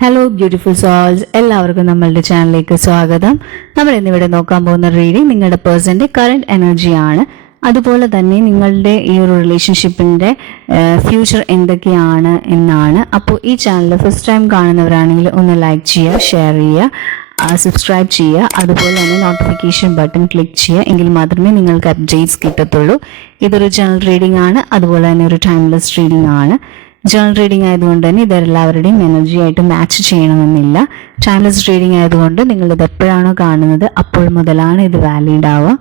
Hello beautiful souls, എല്ലാവർക്കും നമ്മളുടെ ചാനലിലേക്ക് സ്വാഗതം. നമ്മൾ ഇന്നിവിടെ നോക്കാൻ പോകുന്ന റീഡിംഗ് നിങ്ങളുടെ പേഴ്സന്റെ കറന്റ് എനർജിയാണ്. അതുപോലെ തന്നെ നിങ്ങളുടെ ഈ ഒരു റിലേഷൻഷിപ്പിന്റെ ഫ്യൂച്ചർ എന്തൊക്കെയാണ് എന്നാണ്. അപ്പോൾ ഈ ചാനൽ ഫസ്റ്റ് ടൈം കാണുന്നവരാണെങ്കിൽ ഒന്ന് ലൈക്ക് ചെയ്യുക, ഷെയർ ചെയ്യുക, സബ്സ്ക്രൈബ് ചെയ്യുക. അതുപോലെ തന്നെ നോട്ടിഫിക്കേഷൻ ബട്ടൺ ക്ലിക്ക് ചെയ്യുക. എങ്കിൽ മാത്രമേ നിങ്ങൾക്ക് അപ്ഡേറ്റ്സ് കിട്ടത്തുള്ളൂ. ഇതൊരു ജനറൽ റീഡിംഗ് ആണ്, അതുപോലെ തന്നെ ഒരു ടൈംലെസ് റീഡിംഗ് ആണ്. ജേണൽ റീഡിംഗ് ആയതുകൊണ്ട് തന്നെ ഇതെല്ലാവരുടെയും എനർജി ആയിട്ട് മാച്ച് ചെയ്യണമെന്നില്ല. ടൈംലെസ് റീഡിംഗ് ആയതുകൊണ്ട് നിങ്ങളിത് എപ്പോഴാണോ കാണുന്നത് അപ്പോൾ മുതലാണ് ഇത് വാലിഡ് ആവുക.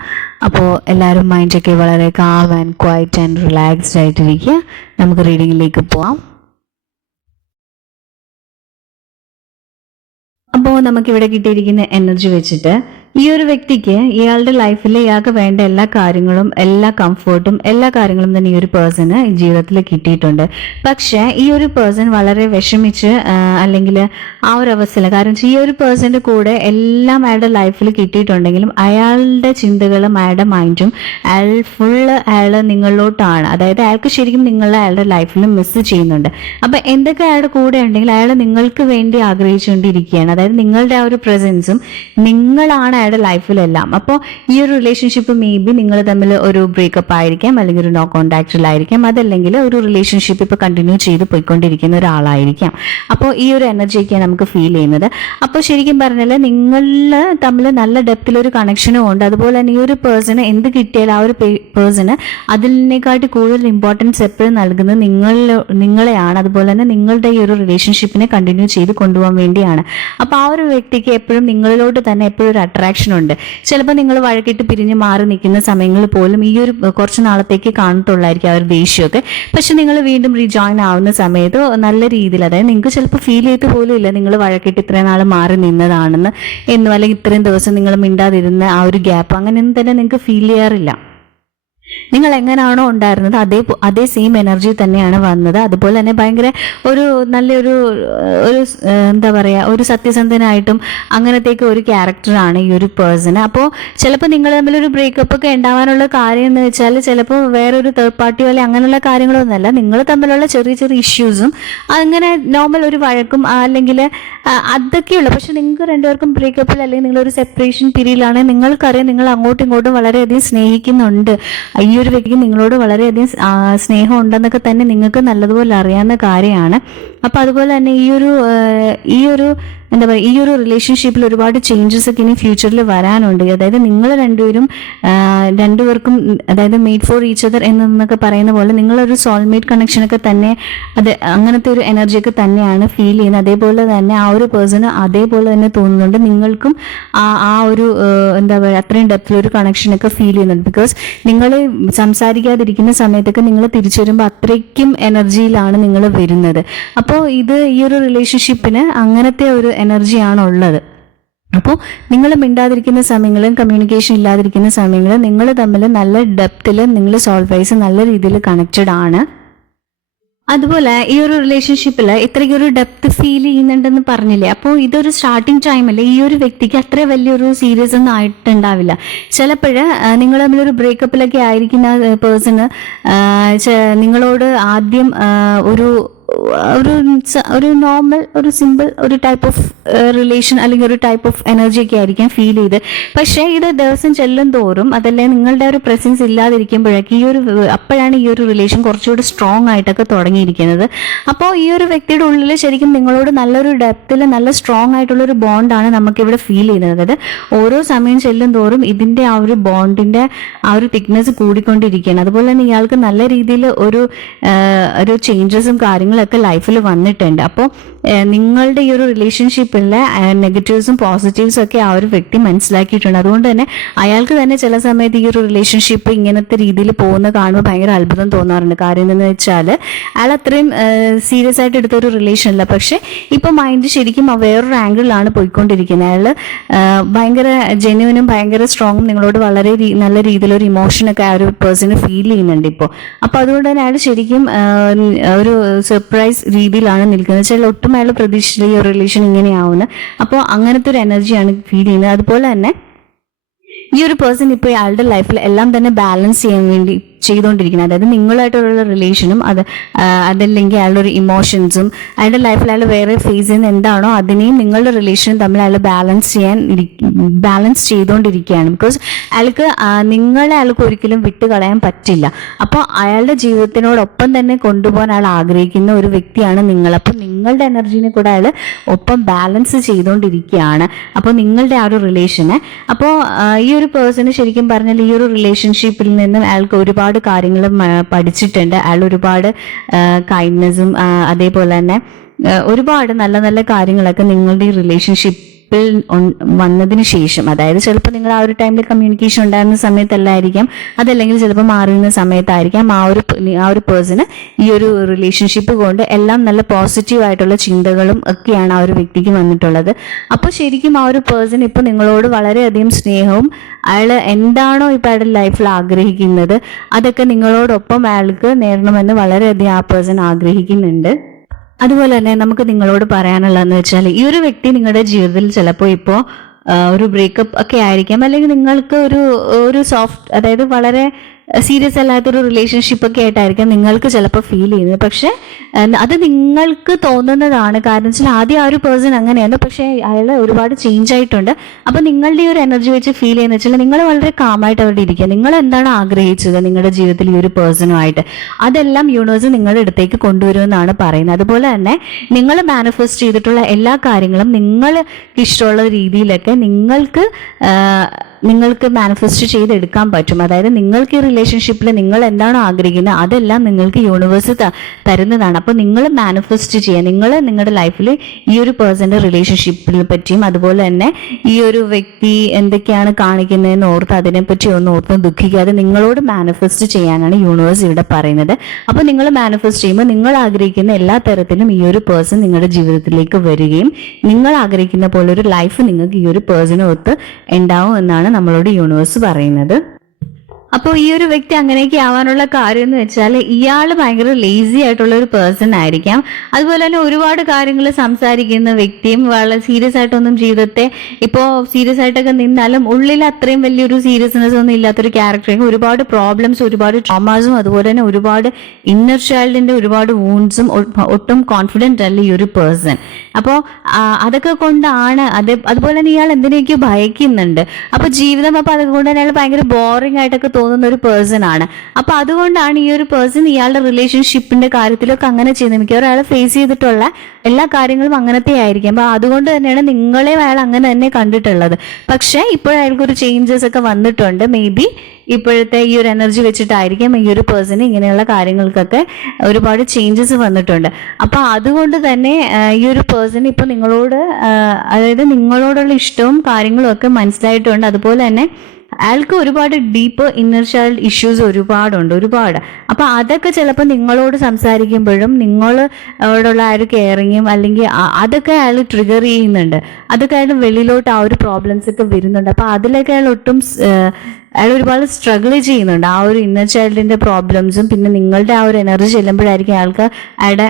അപ്പോൾ എല്ലാവരും മൈൻഡൊക്കെ വളരെ calm and quiet and relaxed ആയിട്ടിരിക്കുക. നമുക്ക് റീഡിങ്ങിലേക്ക് പോവാം. അപ്പോൾ നമുക്കിവിടെ കിട്ടിയിരിക്കുന്ന എനർജി വെച്ചിട്ട് ഈ ഒരു വ്യക്തിക്ക് ഇയാളുടെ ലൈഫിൽ ഇയാൾക്ക് വേണ്ട എല്ലാ കാര്യങ്ങളും, എല്ലാ കംഫർട്ടും, എല്ലാ കാര്യങ്ങളും തന്നെ ഈ ഒരു പേഴ്സണ് ജീവിതത്തിൽ കിട്ടിയിട്ടുണ്ട്. പക്ഷേ ഈ ഒരു പേഴ്സൺ വളരെ വിഷമിച്ച് അല്ലെങ്കിൽ ആ ഒരു അവസ്ഥയിൽ, കാരണം ഈ ഒരു പേഴ്സന്റെ കൂടെ എല്ലാം അയാളുടെ ലൈഫിൽ കിട്ടിയിട്ടുണ്ടെങ്കിലും അയാളുടെ ചിന്തകളും അയാളുടെ മൈൻഡും അയാൾ നിങ്ങളിലോട്ടാണ്. അതായത് അയാൾക്ക് ശരിക്കും നിങ്ങളെ അയാളുടെ ലൈഫിൽ മിസ് ചെയ്യുന്നുണ്ട്. അപ്പൊ എന്തൊക്കെ അയാളുടെ കൂടെ ഉണ്ടെങ്കിൽ അയാൾ നിങ്ങൾക്ക് വേണ്ടി ആഗ്രഹിച്ചുകൊണ്ടിരിക്കുകയാണ്. അതായത് നിങ്ങളുടെ ആ ഒരു പ്രസൻസും നിങ്ങളാണ് അയാളുടെ ലൈഫിലെല്ലാം. അപ്പോൾ ഈ ഒരു റിലേഷൻഷിപ്പ് മേ ബി നിങ്ങൾ തമ്മിൽ ഒരു ബ്രേക്കപ്പ് ആയിരിക്കാം, അല്ലെങ്കിൽ ഒരു നോ കോണ്ടാക്റ്റിലായിരിക്കാം, അതല്ലെങ്കിൽ ഒരു റിലേഷൻഷിപ്പ് ഇപ്പൊ കണ്ടിന്യൂ ചെയ്ത് പോയിക്കൊണ്ടിരിക്കുന്ന ഒരാളായിരിക്കാം. അപ്പോൾ ഈ ഒരു എനർജിയൊക്കെയാണ് നമുക്ക് ഫീൽ ചെയ്യുന്നത്. അപ്പോൾ ശരിക്കും പറഞ്ഞാൽ നിങ്ങൾ തമ്മിൽ നല്ല ഡെപ്തിലൊരു കണക്ഷനും ഉണ്ട്. അതുപോലെ തന്നെ ഈ ഒരു പേഴ്സണ് എന്ത് കിട്ടിയാൽ ആ ഒരു പേഴ്സണ് അതിനേക്കാട്ടി കൂടുതൽ ഇമ്പോർട്ടൻസ് എപ്പോഴും നൽകുന്നത് നിങ്ങളെയാണ്. അതുപോലെ തന്നെ നിങ്ങളുടെ ഈ ഒരു റിലേഷൻഷിപ്പിനെ കണ്ടിന്യൂ ചെയ്ത് കൊണ്ടുപോകാൻ വേണ്ടിയാണ്. അപ്പോൾ ആ ഒരു വ്യക്തിക്ക് എപ്പോഴും നിങ്ങളിലോട്ട് തന്നെ എപ്പോഴും ഒരു അട്രാക്ഷൻ ഉണ്ട്. ചിലപ്പോൾ നിങ്ങൾ വഴക്കിട്ട് പിരിഞ്ഞ് മാറി നിൽക്കുന്ന സമയങ്ങളിൽ പോലും ഈ ഒരു കുറച്ച് നാളത്തേക്ക് കാണത്തുള്ളായിരിക്കും ആ ഒരു ദേഷ്യമൊക്കെ. പക്ഷെ നിങ്ങൾ വീണ്ടും റീജോയിൻ ആവുന്ന സമയത്ത് നല്ല രീതിയിൽ, അതായത് നിങ്ങൾക്ക് ചിലപ്പോൾ ഫീൽ ചെയ്ത് പോലും ഇല്ല നിങ്ങൾ വഴക്കിട്ട് ഇത്രയും നാൾ മാറി നിന്നതാണെന്ന് എന്നും, അല്ലെങ്കിൽ ഇത്രയും ദിവസം നിങ്ങൾ മിണ്ടാതിരുന്ന ആ ഒരു ഗ്യാപ്പ് അങ്ങനെയൊന്നും തന്നെ നിങ്ങൾക്ക് ഫീൽ ചെയ്യാറില്ല. നിങ്ങൾ എങ്ങനെയാണോ ഉണ്ടായിരുന്നത് അതേ സെയിം എനർജി തന്നെയാണ് വന്നത്. അതുപോലെ തന്നെ ഭയങ്കര ഒരു നല്ലൊരു എന്താ പറയുക, ഒരു സത്യസന്ധനായിട്ടും അങ്ങനത്തേക്ക് ഒരു ക്യാരക്ടറാണ് ഈ ഒരു പേഴ്സൺ. അപ്പോൾ ചിലപ്പോൾ നിങ്ങൾ തമ്മിലൊരു ബ്രേക്കപ്പ് ഒക്കെ ഉണ്ടാവാനുള്ള കാര്യം എന്ന് വെച്ചാൽ ചിലപ്പോൾ വേറൊരു തേർഡ് പാർട്ടി പോലെ അങ്ങനെയുള്ള കാര്യങ്ങളൊന്നുമല്ല, നിങ്ങൾ തമ്മിലുള്ള ചെറിയ ചെറിയ ഇഷ്യൂസും അങ്ങനെ നോർമൽ ഒരു വഴക്കും അല്ലെങ്കിൽ അതൊക്കെയുള്ളൂ. പക്ഷെ നിങ്ങൾക്ക് രണ്ടുപേർക്കും ബ്രേക്കപ്പിൽ അല്ലെങ്കിൽ നിങ്ങളൊരു സെപ്പറേഷൻ പീരീഡിലാണ്, നിങ്ങൾക്കറിയാം നിങ്ങൾ അങ്ങോട്ടും ഇങ്ങോട്ടും വളരെയധികം സ്നേഹിക്കുന്നുണ്ട്, ഈ ഒരു വ്യക്തിക്ക് നിങ്ങളോട് വളരെയധികം സ്നേഹം ഉണ്ടെന്നൊക്കെ തന്നെ നിങ്ങൾക്ക് നല്ലതുപോലെ അറിയാവുന്ന കാര്യമാണ്. അപ്പൊ അതുപോലെ തന്നെ ഈ ഒരു എന്താ പറയുക, ഈ ഒരു റിലേഷൻഷിപ്പിൽ ഒരുപാട് ചേഞ്ചസ് ഒക്കെ ഇനി ഫ്യൂച്ചറിൽ വരാനുണ്ട്. അതായത് നിങ്ങൾ രണ്ടുപേർക്കും അതായത് മെയ്ഡ് ഫോർ ഈച്ച് അതർ എന്നൊക്കെ പറയുന്ന പോലെ നിങ്ങളൊരു സോൾമേറ്റ് കണക്ഷനൊക്കെ തന്നെ അത് അങ്ങനത്തെ ഒരു എനർജിയൊക്കെ തന്നെയാണ് ഫീൽ ചെയ്യുന്നത്. അതേപോലെ തന്നെ ആ ഒരു പേഴ്സണ് അതേപോലെ തന്നെ തോന്നുന്നുണ്ട് നിങ്ങൾക്കും ആ ഒരു എന്താ പറയുക അത്രയും ഡെപ്തിലൊരു കണക്ഷനൊക്കെ ഫീൽ ചെയ്യുന്നുണ്ട്. ബിക്കോസ് നിങ്ങൾ സംസാരിക്കാതിരിക്കുന്ന സമയത്തൊക്കെ നിങ്ങൾ തിരിച്ചു വരുമ്പോൾ അത്രയ്ക്കും എനർജിയിലാണ് നിങ്ങൾ വരുന്നത്. അപ്പോൾ ഈ ഒരു റിലേഷൻഷിപ്പിന് അങ്ങനത്തെ ഒരു എനർജിയാണ് ഉള്ളത്. അപ്പോൾ നിങ്ങൾ മിണ്ടാതിരിക്കുന്ന സമയങ്ങളും കമ്മ്യൂണിക്കേഷൻ ഇല്ലാതിരിക്കുന്ന സമയങ്ങളും നിങ്ങൾ തമ്മിൽ നല്ല ഡെപ്തിൽ നിങ്ങൾ സോൾവ് വൈസ് നല്ല രീതിയിൽ കണക്റ്റഡ് ആണ്. അതുപോലെ ഈ ഒരു റിലേഷൻഷിപ്പിൽ ഇത്രയ്ക്കൊരു ഡെപ്ത് ഫീൽ ചെയ്യുന്നുണ്ടെന്ന് പറഞ്ഞില്ലേ, അപ്പോൾ ഇതൊരു സ്റ്റാർട്ടിങ് ടൈമല്ലേ, ഈ ഒരു വ്യക്തിക്ക് അത്ര വലിയൊരു സീരിയസ് ഒന്നും ആയിട്ടുണ്ടാവില്ല. ചിലപ്പോൾ നിങ്ങൾ തമ്മിലൊരു ബ്രേക്കപ്പിലൊക്കെ ആയിരിക്കുന്ന പേഴ്സണ് നിങ്ങളോട് ആദ്യം ഒരു നോർമൽ ഒരു സിമ്പിൾ ഒരു ടൈപ്പ് ഓഫ് റിലേഷൻ അല്ലെങ്കിൽ ഒരു ടൈപ്പ് ഓഫ് എനർജി ഒക്കെ ആയിരിക്കും ഫീൽ ചെയ്ത്. പക്ഷേ ഇത് ദിവസം ചെല്ലും തോറും അതല്ലേ നിങ്ങളുടെ ഒരു പ്രസൻസ് ഇല്ലാതിരിക്കുമ്പോഴേക്ക് അപ്പോഴാണ് ഈ ഒരു റിലേഷൻ കുറച്ചുകൂടി സ്ട്രോങ് ആയിട്ടൊക്കെ തുടങ്ങിയിരിക്കുന്നത്. അപ്പോൾ ഈ ഒരു വ്യക്തിയുടെ ഉള്ളിൽ ശരിക്കും നിങ്ങളോട് നല്ലൊരു ഡെപ്തിൽ നല്ല സ്ട്രോങ് ആയിട്ടുള്ള ഒരു ബോണ്ടാണ് നമുക്കിവിടെ ഫീൽ ചെയ്യുന്നത്. അതായത് ഓരോ സമയം ചെല്ലും തോറും ഇതിന്റെ ആ ഒരു ബോണ്ടിന്റെ ആ ഒരു തിക്നെസ് കൂടിക്കൊണ്ടിരിക്കുകയാണ്. അതുപോലെ തന്നെ ഇയാൾക്ക് നല്ല രീതിയിൽ ഒരു ചേഞ്ചസും കാര്യങ്ങളൊക്കെ ലൈഫിൽ വന്നിട്ടുണ്ട്. അപ്പോൾ നിങ്ങളുടെ ഈ ഒരു റിലേഷൻഷിപ്പിലെ നെഗറ്റീവ്സും പോസിറ്റീവ്സും ഒക്കെ ആ ഒരു വ്യക്തി മനസ്സിലാക്കിയിട്ടുണ്ട്. അതുകൊണ്ട് തന്നെ അയാൾക്ക് തന്നെ ചില സമയത്ത് ഈ ഒരു റിലേഷൻഷിപ്പ് ഇങ്ങനത്തെ രീതിയിൽ പോകുന്ന കാണുമ്പോൾ ഭയങ്കര അത്ഭുതം തോന്നാറുണ്ട്. കാര്യം എന്ന് വെച്ചാൽ അയാൾ അത്രയും സീരിയസ് ആയിട്ട് എടുത്ത ഒരു റിലേഷൻ അല്ല, പക്ഷെ ഇപ്പൊ മൈൻഡ് ശരിക്കും വേറൊരു ആംഗിളിലാണ് പോയിക്കൊണ്ടിരിക്കുന്നത്. അയാൾ ഭയങ്കര ജെന്യുവനും ഭയങ്കര സ്ട്രോങ്ങും നിങ്ങളോട് വളരെ നല്ല രീതിയിലൊരു ഇമോഷനൊക്കെ ആ ഒരു പേഴ്സണ് ഫീൽ ചെയ്യുന്നുണ്ട് ഇപ്പോൾ. അപ്പൊ അതുകൊണ്ട് തന്നെ അയാൾ ശരിക്കും ഒരു സർപ്രൈസ് രീതിയിലാണ് നിൽക്കുന്നത്. വെച്ചാൽ ഒട്ടും അയാൾ പ്രതീക്ഷിച്ചില്ല ഈ ഒരു റിലേഷൻ ഇങ്ങനെയാവുന്നത്. അപ്പോൾ അങ്ങനത്തെ ഒരു എനർജിയാണ് ഫീൽ ചെയ്യുന്നത്. അതുപോലെ തന്നെ ഈ ഒരു പേഴ്സൺ ഇപ്പോൾ അയാളുടെ ലൈഫിൽ എല്ലാം തന്നെ ബാലൻസ് ചെയ്യാൻ വേണ്ടി ചെയ്തുകൊണ്ടിരിക്കുന്നത്. അതായത് നിങ്ങളായിട്ടുള്ള റിലേഷനും അതല്ലെങ്കിൽ അയാളുടെ ഒരു ഇമോഷൻസും അയാളുടെ ലൈഫിൽ അയാൾ വേറെ ഫേസ് ചെയ്യുന്ന എന്താണോ അതിനെയും നിങ്ങളുടെ റിലേഷനും തമ്മിൽ അയാൾ ബാലൻസ് ചെയ്തുകൊണ്ടിരിക്കുകയാണ്. ബിക്കോസ് അയാൾക്ക് അയാൾക്ക് ഒരിക്കലും വിട്ട് കളയാൻ പറ്റില്ല. അപ്പോൾ അയാളുടെ ജീവിതത്തിനോടൊപ്പം തന്നെ കൊണ്ടുപോകാൻ അയാൾ ആഗ്രഹിക്കുന്ന ഒരു വ്യക്തിയാണ് നിങ്ങൾ. അപ്പോൾ നിങ്ങളുടെ എനർജീനെ കൂടെ അയാൾ ഒപ്പം ബാലൻസ് ചെയ്തുകൊണ്ടിരിക്കുകയാണ്. അപ്പോൾ നിങ്ങളുടെ ആ ഒരു റിലേഷന്, അപ്പോൾ ഈ ഒരു പേഴ്സണ് ശരിക്കും പറഞ്ഞാൽ ഈ ഒരു റിലേഷൻഷിപ്പിൽ നിന്നും അയാൾക്ക് ഒരുപാട് കാര്യങ്ങൾ പഠിച്ചിട്ടുണ്ട്. അയാൾ ഒരുപാട് കൈൻഡ്നെസ്സും അതേപോലെ തന്നെ ഒരുപാട് നല്ല നല്ല കാര്യങ്ങളൊക്കെ നിങ്ങളുടെ ഈ റിലേഷൻഷിപ്പിൽ വന്നതിന് ശേഷം, അതായത് ചിലപ്പോൾ നിങ്ങൾ ആ ഒരു ടൈമിൽ കമ്മ്യൂണിക്കേഷൻ ഉണ്ടായിരുന്ന സമയത്തല്ലായിരിക്കാം, അതല്ലെങ്കിൽ ചിലപ്പോൾ മാറുന്ന സമയത്തായിരിക്കാം ആ ഒരു പേഴ്സണ് ഈ ഒരു റിലേഷൻഷിപ്പ് കൊണ്ട് എല്ലാം നല്ല പോസിറ്റീവ് ആയിട്ടുള്ള ചിന്തകളും ഒക്കെയാണ് ആ ഒരു വ്യക്തിക്ക് വന്നിട്ടുള്ളത്. അപ്പോൾ ശരിക്കും ആ ഒരു പേഴ്സൺ ഇപ്പോൾ നിങ്ങളോട് വളരെയധികം സ്നേഹവും അയാൾ എന്താണോ ഇപ്പോൾ അയാളുടെ ലൈഫിൽ ആഗ്രഹിക്കുന്നത് അതൊക്കെ നിങ്ങളോടൊപ്പം അയാൾക്ക് നേടണമെന്ന് വളരെയധികം ആ പേഴ്സൺ ആഗ്രഹിക്കുന്നുണ്ട്. അതുപോലെ തന്നെ നമുക്ക് നിങ്ങളോട് പറയാനുള്ളതെന്ന് വെച്ചാൽ ഈ ഒരു വ്യക്തി നിങ്ങളുടെ ജീവിതത്തിൽ ചിലപ്പോൾ ഇപ്പോൾ ഒരു ബ്രേക്കപ്പ് ഒക്കെ ആയിരിക്കാം, അല്ലെങ്കിൽ നിങ്ങൾക്ക് ഒരു സോഫ്റ്റ്, അതായത് വളരെ സീരിയസ് അല്ലാത്തൊരു റിലേഷൻഷിപ്പ് ഒക്കെ ആയിട്ടായിരിക്കാം നിങ്ങൾക്ക് ചിലപ്പോൾ ഫീൽ ചെയ്യുന്നത്. പക്ഷെ അത് നിങ്ങൾക്ക് തോന്നുന്നതാണ്. കാരണം വെച്ചാൽ ആദ്യം ആ ഒരു പേഴ്സൺ അങ്ങനെയാണ്, പക്ഷേ അയാൾ ഒരുപാട് ചേഞ്ച് ആയിട്ടുണ്ട്. അപ്പോൾ നിങ്ങളുടെ ഈ ഒരു എനർജി വെച്ച് ഫീൽ ചെയ്യുന്ന വെച്ചാൽ നിങ്ങൾ വളരെ കാമായിട്ട് അവിടെ ഇരിക്കുക. നിങ്ങൾ എന്താണ് ആഗ്രഹിച്ചത് നിങ്ങളുടെ ജീവിതത്തിൽ ഈ ഒരു പേഴ്സണുമായിട്ട്, അതെല്ലാം യൂണിവേഴ്സ് നിങ്ങളുടെ അടുത്തേക്ക് കൊണ്ടുവരുമെന്നാണ് പറയുന്നത്. അതുപോലെ തന്നെ നിങ്ങൾ മാനിഫെസ്റ്റ് ചെയ്തിട്ടുള്ള എല്ലാ കാര്യങ്ങളും നിങ്ങൾക്ക് ഇഷ്ടമുള്ള രീതിയിലൊക്കെ നിങ്ങൾക്ക് മാനിഫെസ്റ്റ് ചെയ്തെടുക്കാൻ പറ്റും. അതായത് നിങ്ങൾക്ക് ഈ റിലേഷൻഷിപ്പിൽ നിങ്ങൾ എന്താണോ ആഗ്രഹിക്കുന്നത് അതെല്ലാം നിങ്ങൾക്ക് യൂണിവേഴ്സ് തരുന്നതാണ്. അപ്പോൾ നിങ്ങൾ മാനിഫെസ്റ്റ് ചെയ്യുക. നിങ്ങൾ നിങ്ങളുടെ ലൈഫിൽ ഈ ഒരു പേഴ്സന്റെ റിലേഷൻഷിപ്പിനെ പറ്റിയും അതുപോലെ തന്നെ ഈ ഒരു വ്യക്തി എന്തൊക്കെയാണ് കാണിക്കുന്നതെന്ന് ഓർത്ത് അതിനെപ്പറ്റി ഒന്ന് ഓർത്ത് ദുഃഖിക്കാതെ നിങ്ങളോട് മാനിഫെസ്റ്റ് ചെയ്യാനാണ് യൂണിവേഴ്സ് ഇവിടെ പറയുന്നത്. അപ്പോൾ നിങ്ങൾ മാനിഫെസ്റ്റ് ചെയ്യുമ്പോൾ നിങ്ങൾ ആഗ്രഹിക്കുന്ന എല്ലാ തരത്തിലും ഈ ഒരു പേഴ്സൺ നിങ്ങളുടെ ജീവിതത്തിലേക്ക് വരികയും നിങ്ങൾ ആഗ്രഹിക്കുന്ന പോലെ ഒരു ലൈഫ് നിങ്ങൾക്ക് ഈ ഒരു പേഴ്സണൊത്ത് ഉണ്ടാവും എന്നാണ് നമ്മളോട് യൂണിവേഴ്സ് പറയുന്നത്. അപ്പോൾ ഈ ഒരു വ്യക്തി അങ്ങനെയൊക്കെ ആവാനുള്ള കാര്യം എന്ന് വെച്ചാൽ ഇയാൾ ഭയങ്കര ലേസി ആയിട്ടുള്ള ഒരു പേഴ്സൺ ആയിരിക്കാം. അതുപോലെ തന്നെ ഒരുപാട് കാര്യങ്ങൾ സംസാരിക്കുന്ന വ്യക്തിയും വളരെ സീരിയസ് ആയിട്ടൊന്നും ജീവിതത്തെ ഇപ്പോൾ സീരിയസ് ആയിട്ടൊക്കെ നിന്നാലും ഉള്ളിൽ അത്രയും വലിയൊരു സീരിയസ്നെസ് ഒന്നും ഇല്ലാത്തൊരു ക്യാരക്ടറായിരിക്കും. ഒരുപാട് പ്രോബ്ലംസ്, ഒരുപാട് ട്രോമാസും അതുപോലെ തന്നെ ഒരുപാട് ഇന്നർ ചൈൽഡിന്റെ ഒരുപാട് വൂൺസും, ഒട്ടും കോൺഫിഡന്റ് അല്ല ഈ ഒരു പേഴ്സൺ. അപ്പോൾ അതൊക്കെ കൊണ്ടാണ് അതുപോലെ തന്നെ ഇയാൾ എന്തിനൊക്കെയോ ഭയക്കുന്നുണ്ട്. അപ്പോൾ ജീവിതം, അപ്പോൾ അതുകൊണ്ട് തന്നെ അയാൾ ഭയങ്കര ബോറിംഗ് ആയിട്ടൊക്കെ തോന്നുന്ന ഒരു പേഴ്സൺ ആണ്. അപ്പൊ അതുകൊണ്ടാണ് ഈ ഒരു പേഴ്സൺ ഇയാളുടെ റിലേഷൻഷിപ്പിന്റെ കാര്യത്തിലൊക്കെ അങ്ങനെ ചെയ്യുന്നത്. മിക്കവാറും അയാൾ ഫേസ് ചെയ്തിട്ടുള്ള എല്ലാ കാര്യങ്ങളും അങ്ങനത്തെ ആയിരിക്കും. അപ്പൊ അതുകൊണ്ട് തന്നെയാണ് നിങ്ങളെ അയാൾ അങ്ങനെ തന്നെ കണ്ടിട്ടുള്ളത്. പക്ഷെ ഇപ്പോഴയാൾക്കൊരു ചേഞ്ചസ് ഒക്കെ വന്നിട്ടുണ്ട്. മേ ബി ഇപ്പോഴത്തെ ഈ ഒരു എനർജി വെച്ചിട്ടായിരിക്കും ഈ ഒരു പേഴ്സണ് ഇങ്ങനെയുള്ള കാര്യങ്ങൾക്കൊക്കെ ഒരുപാട് ചേഞ്ചസ് വന്നിട്ടുണ്ട്. അപ്പൊ അതുകൊണ്ട് തന്നെ ഈ ഒരു പേഴ്സൺ ഇപ്പൊ നിങ്ങളോട്, അതായത് നിങ്ങളോടുള്ള ഇഷ്ടവും കാര്യങ്ങളും ഒക്കെ മനസ്സിലായിട്ടുണ്ട്. അതുപോലെ തന്നെ അയാൾക്ക് ഒരുപാട് ഡീപ്പ് ഇന്നർ ചൈൽഡ് ഇഷ്യൂസ് ഒരുപാട്. അപ്പൊ അതൊക്കെ ചിലപ്പോൾ നിങ്ങളോട് സംസാരിക്കുമ്പോഴും നിങ്ങളോടുള്ള ആ ഒരു കെയറിങ്ങും അല്ലെങ്കിൽ അതൊക്കെ അയാൾ ട്രിഗർ ചെയ്യുന്നുണ്ട്. അതൊക്കെ അയാൾ വെളിയിലോട്ട് ആ ഒരു പ്രോബ്ലംസ് ഒക്കെ വരുന്നുണ്ട്. അപ്പൊ അതിലൊക്കെ അയാൾ ഒരുപാട് സ്ട്രഗിൾ ചെയ്യുന്നുണ്ട്. ആ ഒരു ഇന്നർ ചൈൽഡിന്റെ പ്രോബ്ലംസും പിന്നെ നിങ്ങളുടെ ആ ഒരു എനർജി ചെല്ലുമ്പോഴായിരിക്കും അയാളുടെ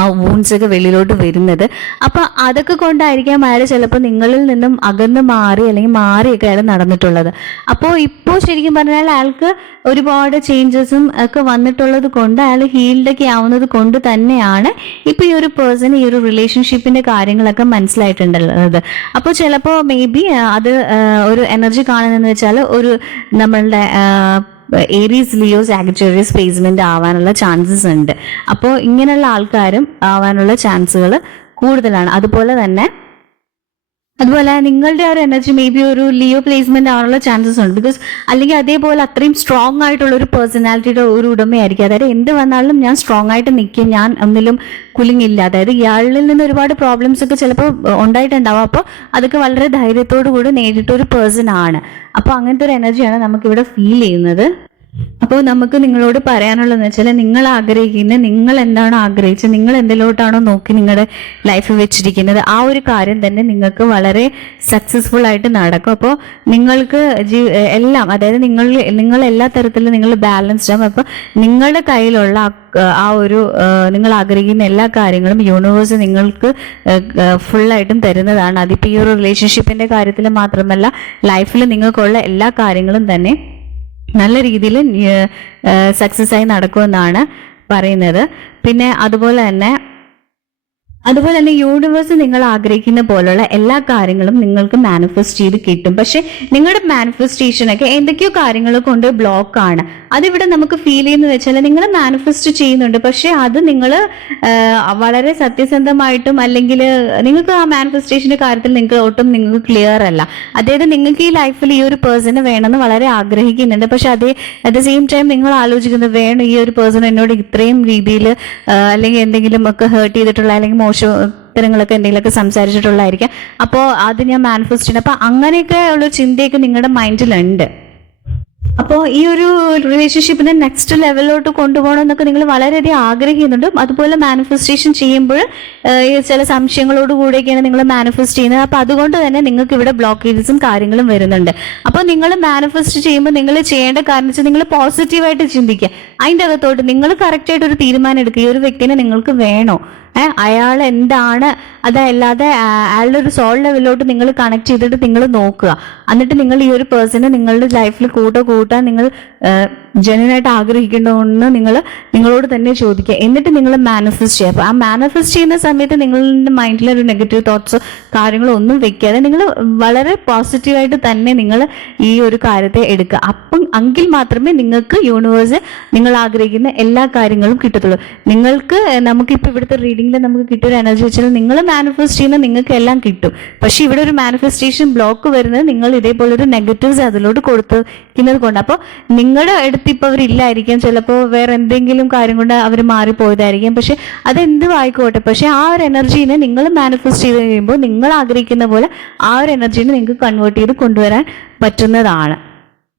ആ വൂൺസ് ഒക്കെ വെളിയിലോട്ട് വരുന്നത്. അപ്പൊ അതൊക്കെ കൊണ്ടായിരിക്കാം അയാൾ ചിലപ്പോൾ നിങ്ങളിൽ നിന്നും അകന്ന് മാറി അല്ലെങ്കിൽ മാറിയൊക്കെ അയാൾ നടന്നിട്ടുള്ളത്. അപ്പോൾ ഇപ്പോൾ ശരിക്കും പറഞ്ഞാൽ അയാൾക്ക് ഒരുപാട് ചേഞ്ചസും ഒക്കെ വന്നിട്ടുള്ളത് കൊണ്ട് അയാൾ ഹീൽഡൊക്കെ ആവുന്നത് കൊണ്ട് തന്നെയാണ് ഇപ്പൊ ഈ ഒരു പേഴ്സൺ ഈ ഒരു റിലേഷൻഷിപ്പിന്റെ കാര്യങ്ങളൊക്കെ മനസ്സിലായിട്ടുണ്ടുള്ളത്. അപ്പോൾ ചിലപ്പോൾ മേ ബി അത് ഒരു എനർജി കാണുന്നതെന്ന് വെച്ചാൽ ഒരു നമ്മളുടെ ഏരീസ്, ലിയോ, സാജിറ്റേറിയസ് പ്ലേസ്മെന്റ് ആവാനുള്ള ചാൻസസ് ഉണ്ട്. അപ്പോൾ ഇങ്ങനെയുള്ള ആൾക്കാരും ആവാനുള്ള ചാൻസുകൾ കൂടുതലാണ്. അതുപോലെ നിങ്ങളുടെ ഒരു എനർജി മേ ബി ഒരു ലിയോ പ്ലേസ്മെന്റ് ആവാനുള്ള ചാൻസസ് ഉണ്ട്. ബിക്കോസ് അല്ലെങ്കിൽ അതേപോലെ അത്രയും സ്ട്രോങ് ആയിട്ടുള്ള ഒരു പേഴ്സണാലിറ്റിയുടെ ഒരു ഉടമയായിരിക്കും. അതായത് എന്ത് വന്നാലും ഞാൻ സ്ട്രോങ് ആയിട്ട് നിൽക്കും, ഞാൻ ഒന്നിലും കുലുങ്ങില്ല. അതായത് ഇയാളിൽ നിന്ന് ഒരുപാട് പ്രോബ്ലംസ് ഒക്കെ ചിലപ്പോൾ ഉണ്ടായിട്ടുണ്ടാവും. അപ്പോൾ അതൊക്കെ വളരെ ധൈര്യത്തോടു കൂടി നേരിട്ടൊരു പേഴ്സൺ ആണ്. അപ്പോൾ അങ്ങനത്തെ ഒരു എനർജിയാണ് നമുക്കിവിടെ ഫീൽ ചെയ്യുന്നത്. അപ്പോൾ നമുക്ക് നിങ്ങളോട് പറയാനുള്ളതെന്ന് വെച്ചാൽ നിങ്ങൾ ആഗ്രഹിക്കുന്ന, നിങ്ങൾ എന്താണോ ആഗ്രഹിച്ചത്, നിങ്ങൾ എന്തിലോട്ടാണോ നോക്കി നിങ്ങളുടെ ലൈഫ് വെച്ചിരിക്കുന്നത് ആ ഒരു കാര്യം തന്നെ നിങ്ങൾക്ക് വളരെ സക്സസ്ഫുൾ ആയിട്ട് നടക്കും. അപ്പോൾ നിങ്ങൾക്ക് എല്ലാം, അതായത് നിങ്ങൾ എല്ലാ തരത്തിലും നിങ്ങൾ ബാലൻസ്ഡ് ആകും. അപ്പോൾ നിങ്ങളുടെ കയ്യിലുള്ള ആ ഒരു നിങ്ങൾ ആഗ്രഹിക്കുന്ന എല്ലാ കാര്യങ്ങളും യൂണിവേഴ്സ് നിങ്ങൾക്ക് ഫുള്ളായിട്ടും തരുന്നതാണ്. അതിപ്പോൾ ഈ ഒരു റിലേഷൻഷിപ്പിന്റെ കാര്യത്തിൽ മാത്രമല്ല, ലൈഫിൽ നിങ്ങൾക്കുള്ള എല്ലാ കാര്യങ്ങളും തന്നെ നല്ല രീതിയിൽ സക്സസ് ആയി നടക്കുമെന്നാണ് പറയുന്നത്. പിന്നെ അതുപോലെ തന്നെ യൂണിവേഴ്സ് നിങ്ങൾ ആഗ്രഹിക്കുന്ന പോലുള്ള എല്ലാ കാര്യങ്ങളും നിങ്ങൾക്ക് മാനിഫെസ്റ്റ് ചെയ്ത് കിട്ടും. പക്ഷെ നിങ്ങളുടെ മാനിഫെസ്റ്റേഷനൊക്കെ എന്തൊക്കെയോ കാര്യങ്ങൾ കൊണ്ട് ബ്ലോക്ക് ആണ്. അതിവിടെ നമുക്ക് ഫീൽ ചെയ്യുന്നത് വെച്ചാൽ നിങ്ങൾ മാനിഫെസ്റ്റ് ചെയ്യുന്നുണ്ട്, പക്ഷെ അത് നിങ്ങൾ വളരെ സത്യസന്ധമായിട്ടും അല്ലെങ്കിൽ നിങ്ങൾക്ക് ആ മാനിഫെസ്റ്റേഷന്റെ കാര്യത്തിൽ നിങ്ങൾക്ക് ക്ലിയർ അല്ല. അതായത് നിങ്ങൾക്ക് ഈ ലൈഫിൽ ഈ ഒരു പേഴ്സണ് വേണമെന്ന് വളരെ ആഗ്രഹിക്കുന്നുണ്ട്, പക്ഷെ അറ്റ് ദ സെയിം ടൈം നിങ്ങൾ ആലോചിക്കുന്നത് വേണം ഈ ഒരു പേഴ്സൺ എന്നോട് ഇത്രയും രീതിയിൽ അല്ലെങ്കിൽ എന്തെങ്കിലും ഒക്കെ ഹേർട്ട് ചെയ്തിട്ടുള്ള അല്ലെങ്കിൽ ഉത്തരങ്ങളൊക്കെ എന്തെങ്കിലുമൊക്കെ സംസാരിച്ചിട്ടുള്ളതായിരിക്കാം. അപ്പോൾ അത് ഞാൻ മാനിഫെസ്റ്റ് ചെയ്യണം. അപ്പൊ അങ്ങനെയൊക്കെ ഉള്ള ചിന്തയൊക്കെ നിങ്ങളുടെ മൈൻഡിലുണ്ട്. അപ്പോൾ ഈ ഒരു റിലേഷൻഷിപ്പിനെ നെക്സ്റ്റ് ലെവലിലോട്ട് കൊണ്ടുപോകണം എന്നൊക്കെ നിങ്ങൾ വളരെയധികം ആഗ്രഹിക്കുന്നുണ്ട്. അതുപോലെ മാനിഫെസ്റ്റേഷൻ ചെയ്യുമ്പോൾ ചില സംശയങ്ങളോട് കൂടെയൊക്കെയാണ് നിങ്ങൾ മാനിഫെസ്റ്റ് ചെയ്യുന്നത്. അപ്പൊ അതുകൊണ്ട് തന്നെ നിങ്ങൾക്ക് ഇവിടെ ബ്ലോക്കേജസും കാര്യങ്ങളും വരുന്നുണ്ട്. അപ്പോൾ നിങ്ങൾ മാനിഫെസ്റ്റ് ചെയ്യുമ്പോൾ നിങ്ങൾ ചെയ്യേണ്ട കാര്യം വെച്ചാൽ നിങ്ങൾ പോസിറ്റീവായിട്ട് ചിന്തിക്കുക. അതിൻ്റെ അകത്തോട്ട് നിങ്ങൾ കറക്റ്റായിട്ട് ഒരു തീരുമാനം എടുക്കുക. ഈ ഒരു വ്യക്തിനെ നിങ്ങൾക്ക് വേണോ, അയാൾ എന്താണ്, അതല്ലാതെ അയാളുടെ ഒരു സോൾ ലെവലിലോട്ട് നിങ്ങൾ കണക്ട് ചെയ്തിട്ട് നിങ്ങൾ നോക്കുക. എന്നിട്ട് നിങ്ങൾ ഈ ഒരു പേഴ്സണെ നിങ്ങളുടെ ലൈഫിൽ കൂട്ടാൻ നിങ്ങൾ ജെന്യുനായിട്ട് ആഗ്രഹിക്കണമെന്ന് നിങ്ങളോട് തന്നെ ചോദിക്കുക. എന്നിട്ട് നിങ്ങൾ മാനിഫെസ്റ്റ് ചെയ്യുക. അപ്പൊ ആ മാനിഫെസ്റ്റ് ചെയ്യുന്ന സമയത്ത് നിങ്ങളുടെ മൈൻഡിൽ ഒരു നെഗറ്റീവ് തോട്ട്സോ കാര്യങ്ങളോ ഒന്നും വെക്കാതെ നിങ്ങൾ വളരെ പോസിറ്റീവായിട്ട് തന്നെ നിങ്ങൾ ഈ ഒരു കാര്യത്തെ എടുക്കുക. എങ്കിൽ മാത്രമേ നിങ്ങൾക്ക് യൂണിവേഴ്സ് നിങ്ങൾ ആഗ്രഹിക്കുന്ന എല്ലാ കാര്യങ്ങളും കിട്ടത്തുള്ളൂ. നമുക്കിപ്പോൾ ഇവിടുത്തെ റീഡിങ്ങിൽ നമുക്ക് കിട്ടിയൊരു എനർജി വെച്ചാൽ നിങ്ങൾ മാനിഫെസ്റ്റ് ചെയ്യുന്ന നിങ്ങൾക്ക് എല്ലാം കിട്ടും. പക്ഷെ ഇവിടെ ഒരു മാനിഫെസ്റ്റേഷൻ ബ്ലോക്ക് വരുന്നത് നിങ്ങൾ ഇതേപോലെ ഒരു നെഗറ്റീവ്സ് അതിലോട്ട് കൊടുത്തിരിക്കുന്നത് കൊണ്ട്. അപ്പോൾ നിങ്ങളുടെ അടുത്ത് ഇപ്പോൾ അവരില്ലായിരിക്കാം, ചിലപ്പോൾ വേറെ എന്തെങ്കിലും കാര്യം കൊണ്ട് അവർ മാറിപ്പോയതായിരിക്കാം. പക്ഷെ അതെന്തും ആയിക്കോട്ടെ, പക്ഷെ ആ ഒരു എനർജീനെ നിങ്ങൾ മാനിഫെസ്റ്റ് ചെയ്ത് കഴിയുമ്പോൾ നിങ്ങൾ ആഗ്രഹിക്കുന്ന പോലെ ആ ഒരു എനർജീനെ നിങ്ങൾക്ക് കൺവേർട്ട് ചെയ്ത് കൊണ്ടുവരാൻ പറ്റുന്നതാണ്.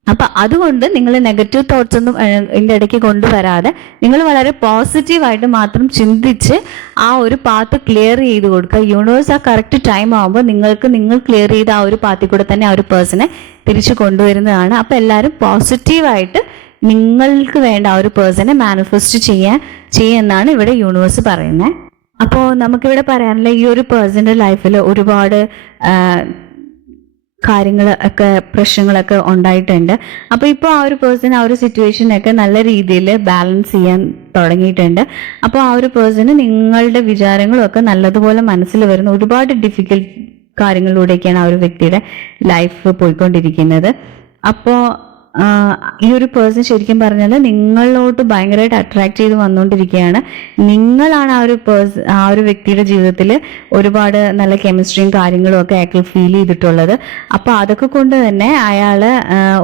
അപ്പൊ അതുകൊണ്ട് നിങ്ങൾ നെഗറ്റീവ് തോട്ട്സ് ഒന്നും ഇതിൻ്റെ ഇടയ്ക്ക് കൊണ്ടുവരാതെ നിങ്ങൾ വളരെ പോസിറ്റീവായിട്ട് മാത്രം ചിന്തിച്ച് ആ ഒരു പാത്ത് ക്ലിയർ ചെയ്ത് കൊടുക്കുക. യൂണിവേഴ്സ് ആ കറക്റ്റ് ടൈം ആകുമ്പോൾ നിങ്ങൾ ക്ലിയർ ചെയ്ത ആ ഒരു പാത്തിൽ കൂടെ തന്നെ ആ ഒരു പേഴ്സണെ തിരിച്ചു കൊണ്ടുവരുന്നതാണ്. അപ്പൊ എല്ലാവരും പോസിറ്റീവായിട്ട് നിങ്ങൾക്ക് വേണ്ട ആ ഒരു പേഴ്സണെ മാനിഫെസ്റ്റ് ചെയ്യാന്നാണ് ഇവിടെ യൂണിവേഴ്സ് പറയുന്നത്. അപ്പോൾ നമുക്കിവിടെ പറയാനുള്ള ഈ ഒരു പേഴ്സന്റെ ലൈഫിൽ ഒരുപാട് പ്രശ്നങ്ങളൊക്കെ ഉണ്ടായിട്ടുണ്ട്. അപ്പോൾ ഇപ്പോൾ ആ ഒരു പേഴ്സൺ ആ ഒരു സിറ്റുവേഷനൊക്കെ നല്ല രീതിയിൽ ബാലൻസ് ചെയ്യാൻ തുടങ്ങിയിട്ടുണ്ട്. അപ്പോൾ ആ ഒരു പേഴ്സണ് നിങ്ങളുടെ വിചാരങ്ങളും ഒക്കെ നല്ലതുപോലെ മനസ്സിൽ വരുന്ന ഒരുപാട് ഡിഫിക്കൽട്ട് കാര്യങ്ങളിലൂടെയൊക്കെയാണ് ആ ഒരു വ്യക്തിയുടെ ലൈഫ് പോയിക്കൊണ്ടിരിക്കുന്നത്. അപ്പോൾ ഈ ഒരു പേഴ്സൺ ശരിക്കും പറഞ്ഞാൽ നിങ്ങളോട്ട് ഭയങ്കരമായിട്ട് അട്രാക്ട് ചെയ്ത് വന്നുകൊണ്ടിരിക്കുകയാണ്. നിങ്ങളാണ് ആ ഒരു വ്യക്തിയുടെ ജീവിതത്തിൽ ഒരുപാട് നല്ല കെമിസ്ട്രിയും കാര്യങ്ങളും ഒക്കെ അയാൾക്ക് ഫീൽ ചെയ്തിട്ടുള്ളത്. അപ്പോൾ അതൊക്കെ കൊണ്ട് തന്നെ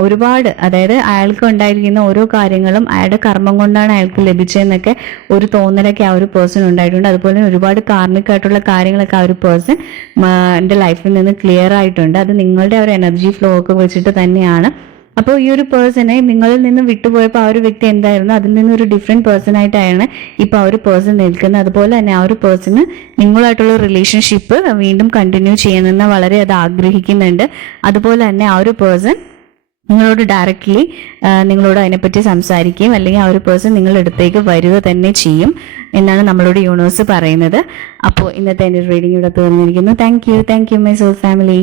ഒരുപാട്, അതായത് അയാൾക്ക് ഉണ്ടായിരിക്കുന്ന ഓരോ കാര്യങ്ങളും അയാളുടെ കർമ്മം കൊണ്ടാണ് അയാൾക്ക് ലഭിച്ചതെന്നൊക്കെ ഒരു തോന്നലൊക്കെ ആ ഒരു പേഴ്സൺ ഉണ്ടായിട്ടുണ്ട്. അതുപോലെ ഒരുപാട് കാർമികമായിട്ടുള്ള കാര്യങ്ങളൊക്കെ ആ ഒരു പേഴ്സൺ എൻ്റെ ലൈഫിൽ നിന്ന് ക്ലിയർ ആയിട്ടുണ്ട്. അത് നിങ്ങളുടെ ഒരു എനർജി ഫ്ലോ ഒക്കെ വെച്ചിട്ട് തന്നെയാണ്. അപ്പോൾ ഈ ഒരു പേഴ്സണെ നിങ്ങളിൽ നിന്ന് വിട്ടുപോയപ്പോൾ ആ ഒരു വ്യക്തി എന്തായിരുന്നു, അതിൽ നിന്ന് ഒരു ഡിഫറെന്റ് പേഴ്സൺ ആയിട്ടാണ് ഇപ്പൊ ആ ഒരു പേഴ്സൺ നിൽക്കുന്നത്. അതുപോലെ തന്നെ ആ ഒരു പേഴ്സണ് നിങ്ങളുമായിട്ടുള്ള റിലേഷൻഷിപ്പ് വീണ്ടും കണ്ടിന്യൂ ചെയ്യണമെന്ന് വളരെ അത് ആഗ്രഹിക്കുന്നുണ്ട്. അതുപോലെ തന്നെ ആ ഒരു പേഴ്സൺ നിങ്ങളോട് ഡയറക്റ്റ്ലി നിങ്ങളോട് അതിനെപ്പറ്റി സംസാരിക്കുകയും അല്ലെങ്കിൽ ആ ഒരു പേഴ്സൺ നിങ്ങളുടെ അടുത്തേക്ക് വരിക തന്നെ ചെയ്യും എന്നാണ് നമ്മളോട് യൂണിവേഴ്സ് പറയുന്നത്. അപ്പോൾ ഇന്നത്തെ എൻ്റെ റീഡിംഗ് ഇവിടെ തീർന്നിരിക്കുന്നു. Thank you my soul family.